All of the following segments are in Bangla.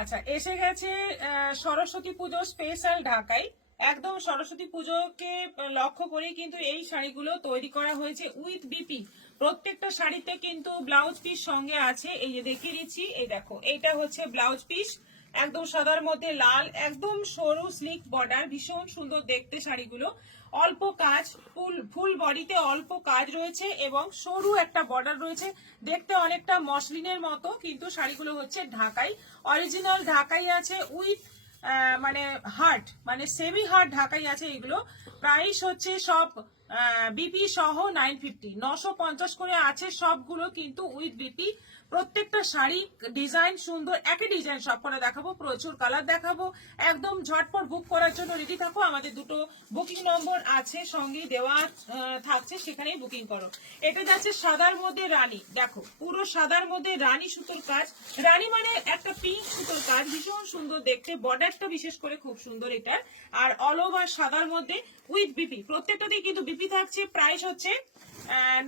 আচ্ছা, এসে গেছে সরস্বতী পুজো স্পেশাল ঢাকাই। একদম সরস্বতী পুজোকে লক্ষ্য করে কিন্তু এই শাড়িগুলো তৈরি করা হয়েছে উইথ বিপি। প্রত্যেকটা শাড়িতে কিন্তু ব্লাউজ পিস সঙ্গে আছে। এই যে দেখিয়ে দিচ্ছি, এই দেখো, এইটা হচ্ছে ব্লাউজ পিস, একদম সাদার মধ্যে লাল, একদম সরু স্লিক বর্ডার, ভীষণ সুন্দর দেখতে শাড়িগুলো। অল্প কাজ, ফুল ফুল বডিতে অল্প কাজ রয়েছে এবং সরু একটা বর্ডার রয়েছে, দেখতে অনেকটা মসলিনের মতো, কিন্তু শাড়িগুলো হচ্ছে ঢাকাই, অরিজিনাল ঢাকাই আছে উইথ মানে হার্ট, মানে সেমি হার্ট ঢাকাই আছে। এগুলো প্রাইস হচ্ছে সব বিপি সহ 950, 950 করে আছে সবগুলো কিন্তু উইথ বিপি। প্রত্যেকটা শাড়ি ডিজাইন সুন্দর, একই ডিজাইন সব করে দেখাবো, প্রচুর কালার দেখাবো। একদম ঝটপট বুক করার জন্য রেডি থাকো, আমাদের দুটো বুকিং নম্বর আছে সঙ্গে দেওয়া থাকছে, সেখানেই বুকিং করো। এটা যাচ্ছে সাদার মধ্যে রানী, দেখো পুরো সাদার মধ্যে রানী সুতোর কাজ, রানী মানে একটা পিঙ্ক সুতোর কাজ, ভীষণ সুন্দর দেখতে, বর্ডারটা বিশেষ করে খুব সুন্দর এটার। আর অল ওভার সাদার মধ্যে উইথ বিপি, প্রত্যেকটাতেই কিন্তু বিপি থাকছে। প্রাইস হচ্ছে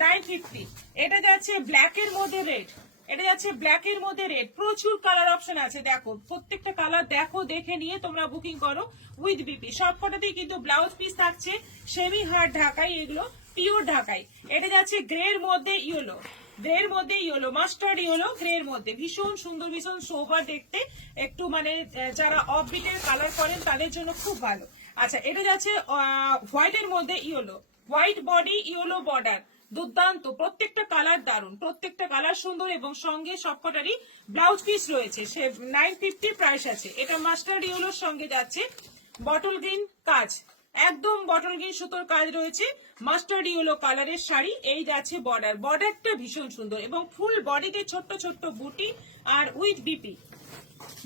950। এটা যাচ্ছে ব্ল্যাকের মধ্যে রেড, এটা যাচ্ছে ব্ল্যাকের মধ্যে রেড, প্রচুর কালার অপশন আছে, দেখো প্রত্যেকটা কালার দেখো, দেখে নিয়ে তোমরা বুকিং করো উইথ বিপি। সবকটাতেই কিন্তু ব্লাউজ পিস থাকছে সেমি হার্ড ঢাকাই, এগুলো পিওর ঢাকাই। এটা যাচ্ছে গ্রের মধ্যে ইয়েলো, গ্রের মধ্যে ইয়েলো, মাস্টার্ড ইয়েলো গ্রের মধ্যে, ভীষণ সুন্দর, ভীষণ সোবার দেখতে, একটু মানে যারা অফবিটের কালার করেন তাদের জন্য খুব ভালো। আচ্ছা, এটা যাচ্ছে হোয়াইটের মধ্যে yellow, white body yellow border, দুর্দান্ত, প্রত্যেকটা কালার দারুন, প্রত্যেকটা কালার সুন্দর এবং সঙ্গে সবকটারই ব্লাউজ পিস রয়েছে। সে 950 প্রাইস আছে। এটা মাস্টার্ড ইয়েলোর সঙ্গে যাচ্ছে বটল গ্রিন কাজ, একদম বটল গ্রিন সুতোর কাজ রয়েছে, মাস্টার্ড ইয়েলো কালারের শাড়ি। এই যাচ্ছে বর্ডার, বর্ডারটা ভীষণ সুন্দর এবং ফুল বডিতে ছোট্ট ছোট্ট বুটি আর উইথ বিপি।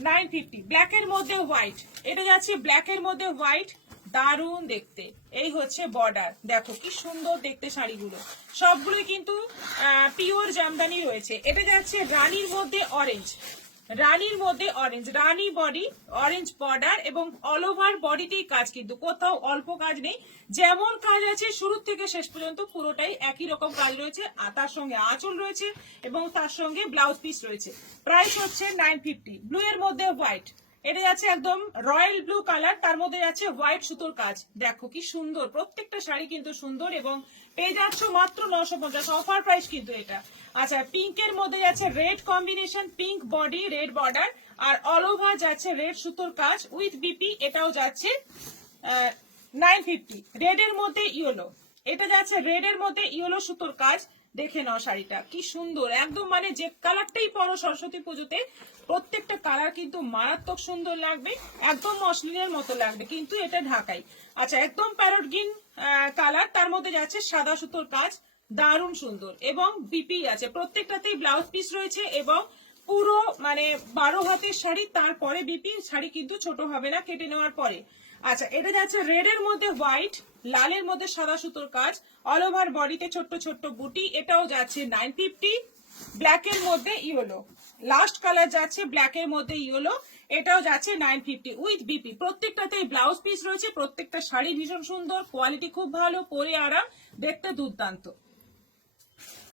950। ব্ল্যাকের মধ্যে হোয়াইট, এটা যাচ্ছে ব্ল্যাকের মধ্যে হোয়াইট, দারুণ দেখতে। এই হচ্ছে বর্ডার, দেখো কি সুন্দর দেখতে শাড়িগুলো, সবগুলো কিন্তু পিওর জামদানি রয়েছে। এটা যাচ্ছে রানীর মধ্যে অরেঞ্জ, রানীর মধ্যে অরেঞ্জ, রানী বডি, অরেঞ্জ বর্ডার এবং অল ওভার বডিতেই কাজ, কিন্তু কোথাও অল্প কাজ নেই, যেমন কাজ আছে শুরু থেকে শেষ পর্যন্ত পুরোটাই একই রকম কাজ রয়েছে। আর তার সঙ্গে আঁচল রয়েছে এবং তার সঙ্গে ব্লাউজ পিস রয়েছে। প্রাইস হচ্ছে 950। ব্লু এর মধ্যে হোয়াইট, এটা যাচ্ছে একদম রয়্যাল ব্লু কালার, তার মধ্যে যাচ্ছে হোয়াইট সুতোর কাজ, দেখো কি সুন্দর, প্রত্যেকটা শাড়ি কিন্তু সুন্দর এবং পেয়ে যাচ্ছ মাত্র 950, অফার প্রাইস কিন্তু এটা। আচ্ছা, পিঙ্কের মধ্যে যাচ্ছে red combination, pink body red border আর অল ওভার যাচ্ছে রেড সুতোর কাজ উইথ বিপি, এটাও যাচ্ছে 950। রেড এর মধ্যে ইয়েলো, এটা যাচ্ছে রেড এর মধ্যে ইয়েলো সুতোর কাজ, দেখে নাও শাড়িটা কি সুন্দর, একদম মানে যে কালারটাই পরো সরস্বতী পুজোতে প্রত্যেকটা কালার কিন্তু মারাত্মক সুন্দর লাগবে, একদম মসলিনের মতো লাগবে, কিন্তু এটা ঢাকাই। আচ্ছা, একদম প্যারট গ্রিন কালার, তার মধ্যে যাচ্ছে সাদা সুতোর কাজ, দারুণ সুন্দর এবং বিপি আছে, প্রত্যেকটাতেই ব্লাউজ পিস রয়েছে এবং পুরো মানে 12 হাতের শাড়ি, তারপরে বিপি, শাড়ি কিন্তু ছোট হবে না কেটে নেওয়ার পরে। আচ্ছা, এটা যাচ্ছে রেড এর মধ্যে হোয়াইট, লালের মধ্যে সাদা সুতোর কাজ, অল ওভার বডিতে ছোট্ট ছোট্ট বুটি, এটাও যাচ্ছে 950। ব্ল্যাকের মধ্যে ইয়েলো, লাস্ট কালার যাচ্ছে ব্ল্যাকের মধ্যে ইয়েলো, এটাও যাচ্ছে 950 উইথ বিপি। প্রত্যেকটাতেই ব্লাউজ পিস রয়েছে, প্রত্যেকটা শাড়ি ভীষণ সুন্দর, কোয়ালিটি খুব ভালো, পরে আরাম, দেখতে দুর্দান্ত।